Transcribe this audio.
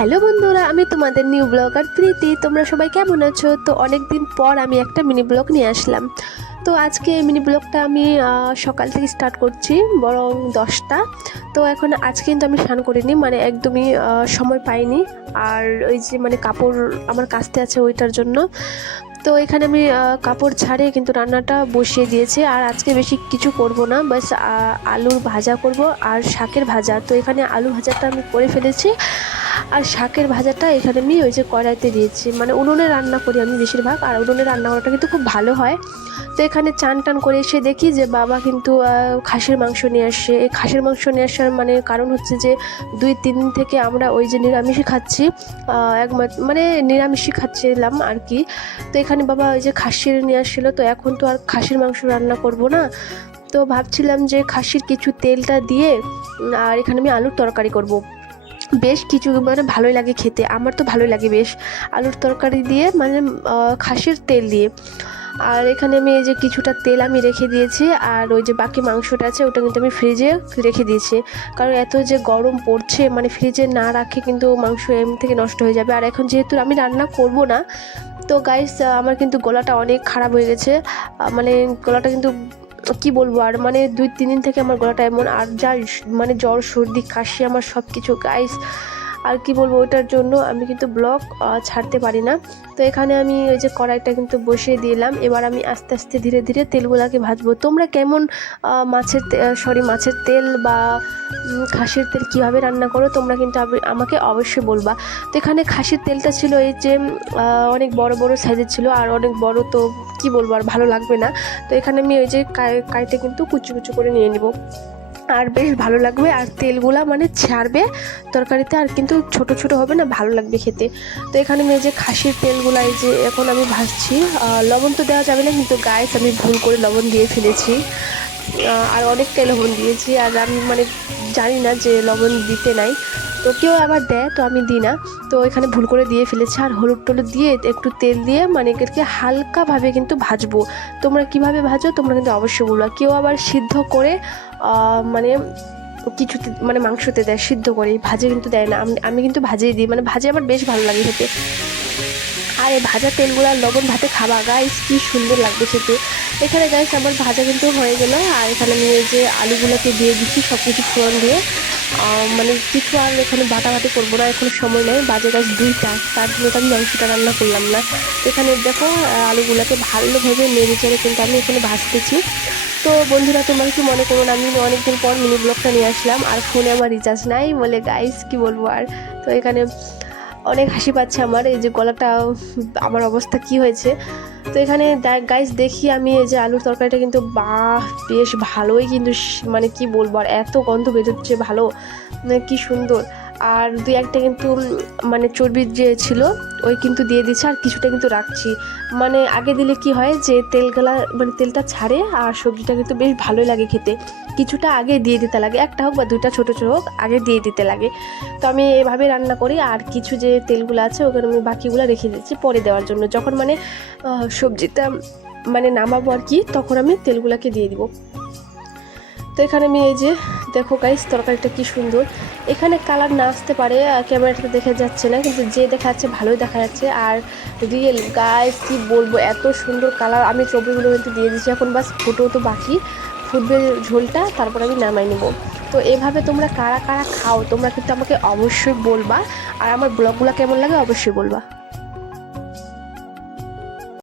Hello বন্ধুরা, আমি তোমাদের নিউ ব্লগার প্রীতি। তোমরা সবাই কেমন আছো? তো অনেক দিন পর আমি একটা মিনি ব্লগ নিয়ে আসলাম। তো আজকে এই মিনি ব্লগটা আমি সকাল থেকে স্টার্ট করছি, বরং 10টা। তো এখন আজকে কিন্তু আমি স্নান করিনি, মানে একদমই সময় পাইনি। আর ওই যে মানে কাপড় আমার কাচতে আছে, ওইটার জন্য। তো এখানে আমি কাপড় ছাড়ে কিন্তু রান্নাটা বসিয়ে দিয়েছি। আর আজকে বেশি কিছু করব না, বাস আলুর ভাজা করব আর শাকের ভাজা। তো এখানে আলু ভাজাটা আমি করে ফেলেছি, আর শাকের ভাজাটা এখানে আমি ওই যে কড়াইতে দিয়েছি। মানে উনুনে রান্না করি আমি বেশিরভাগ, আর উনুনে রান্না করাটা কিন্তু খুব ভালো হয়। তো এখানে চান টান করে এসে দেখি যে বাবা কিন্তু খাসির মাংস নিয়ে আসে। এই খাসির মাংস নিয়ে আসার মানে কারণ হচ্ছে যে 2-3 দিন থেকে আমরা ওই যে নিরামিষই খাচ্ছি, মানে নিরামিষই খাচ্ছিলাম আর কি। তো এখানে বাবা ওই যে খাসির নিয়ে আসছিলো, তো এখন তো আর খাসির মাংস রান্না করব না। তো ভাবছিলাম যে খাসির কিছু তেলটা দিয়ে আর এখানে আমি আলুর তরকারি করব। বেশ কিছু মানে ভালোই লাগে খেতে, আমার তো ভালোই লাগে বেশ আলুর তরকারি দিয়ে, মানে খাসির তেল দিয়ে। আর এখানে আমি এই যে কিছুটা তেল আমি রেখে দিয়েছি, আর ওই যে বাকি মাংসটা আছে ওটা কিন্তু আমি ফ্রিজে রেখে দিয়েছি। কারণ এত যে গরম পড়ছে, মানে ফ্রিজে না রাখে কিন্তু মাংস এমনি থেকে নষ্ট হয়ে যাবে। আর এখন যেহেতু আমি রান্না করব না, তো গাইস আমার কিন্তু গলাটা অনেক খারাপ হয়ে গেছে। মানে গলাটা কিন্তু কি বলবো, আর মানে 2-3 দিন থেকে আমার গলাটা এমন, আর যা মানে জ্বর সর্দি কাশি আমার সব কিছু গাইস। আর কি বলবো, ওইটার জন্য আমি কিন্তু ব্লগ ছাড়তে পারি না। তো এখানে আমি ওই যে কড়াইটা কিন্তু বসিয়ে দিলাম। এবার আমি আস্তে আস্তে ধীরে ধীরে তেলগুলোকে ভাজবো। তোমরা কেমন মাছের তেল বা খাসির তেল কীভাবে রান্না করো তোমরা কিন্তু আমাকে অবশ্যই বলবা। তো এখানে খাসির তেলটা ছিল এই যে অনেক বড় বড় সাইজের ছিল, আর অনেক বড়, তো কি বলবো আর ভালো লাগবে না। তো এখানে আমি ওই যে কাইটে কিন্তু কুচি কুচি করে নিয়ে নিব, আর বেশ ভালো লাগবে। আর তেলগুলা মানে ছাড়বে তরকারিতে, আর কিন্তু ছোট ছোট হবে না, ভালো লাগবে খেতে। তো এখানে আমি এই যে খাসির তেলগুলা এই যে এখন আমি ভাজছি। লবণ তো দেওয়া যাবে না, কিন্তু গাইস আমি ভুল করে লবণ দিয়ে ফেলেছি, আর অনেকটাই লবণ দিয়েছি। আর আমি মানে জানি না যে লবণ দিতে নাই, তো কেউ আবার দেয়, তো আমি দিই না। তো এখানে ভুল করে দিয়ে ফেলেছি। আর হলুদ টলুদ দিয়ে একটু তেল দিয়ে মানে এদেরকে হালকাভাবে কিন্তু ভাজবো। তোমরা কিভাবে ভাজো তোমরা কিন্তু অবশ্যই বলবা। কেউ আবার সিদ্ধ করে মানে কিছুতে মানে মাংসতে দেয়, সিদ্ধ করে, ভাজে কিন্তু দেয় না। আমি কিন্তু ভাজেই দিই, মানে ভাজে আমার বেশ ভালো লাগে খেতে। আর এই ভাজা তেলগুলো লবণ ভাতে খাবা গাইস, কি সুন্দর লাগবে খেতে। এখানে গাইস আমার ভাজা কিন্তু হয়ে গেল। আর এখানে আমি এই যে আলুগুলোকে দিয়ে দিচ্ছি সব কিছু ফোড়ন দিয়ে। মানে কিছু আর এখানে বাটাবাটি করবো না, এখন সময় নেই, বাজে গাছ 2টা, তার জন্য তো আমি মাংসটা রান্না করলাম না। এখানে দেখো আলুগুলোকে ভালোভাবে নেড়ে চেড়ে কিন্তু আমি এখানে ভাজতেছি। তো বন্ধুরা তোমরা কি মনে করো না, আমি অনেকদিন পর মিনি ব্লগটা নিয়ে আসলাম, আর ফোনে আমার রিচার্জ নাই বলে গাইস কি বলবো আর। তো এখানে অনেক হাসি পাচ্ছে আমার, এই যে গলাটা আমার অবস্থা কি হয়েছে। তো এখানে গাইস দেখি আমি এই যে আলুর তরকারিটা কিন্তু বেশ ভালোই, কিন্তু মানে কি বলবো আর, এত গন্ধ বেরোচ্ছে ভালো, মানে কি সুন্দর। আর 2-1টা কিন্তু মানে চর্বির যে ছিল ওই কিন্তু দিয়ে দিচ্ছে, আর কিছুটা কিন্তু রাখছি। মানে আগে দিলে কি হয় যে তেলগুলা মানে তেলটা ছাড়ে, আর সবজিটা কিন্তু বেশ ভালোই লাগে খেতে। কিছুটা আগে দিয়ে দিতে লাগে, একটা হোক বা 2টা ছোটো ছোটো হোক আগে দিয়ে দিতে লাগে। তো আমি এভাবে রান্না করি। আর কিছু যে তেলগুলো আছে ওখানে আমি বাকিগুলো রেখে দিচ্ছি পরে দেওয়ার জন্য, যখন মানে সবজিটা মানে নামাবো আর কি, তখন আমি তেলগুলোকে দিয়ে দিব। তো এখানে আমি এই যে দেখো গাইস তরকারিটা কি সুন্দর। এখানে কালার না আসতে পারে, ক্যামেরাটা দেখা যাচ্ছে না, কিন্তু যে দেখা যাচ্ছে ভালোই দেখা যাচ্ছে। আর রিয়েল গাইস কি বলবো, এত সুন্দর কালার। আমি চর্বিগুলো কিন্তু দিয়ে দিচ্ছি, এখন বাস ফুটো তো বাকি, ফুটবে ঝোলটা, তারপর আমি নামাই নেব। তো এভাবে তোমরা কারা কারা খাও তোমরা কিন্তু আমাকে অবশ্যই বলবা, আর আমার ব্লগগুলো কেমন লাগে অবশ্যই বলবা।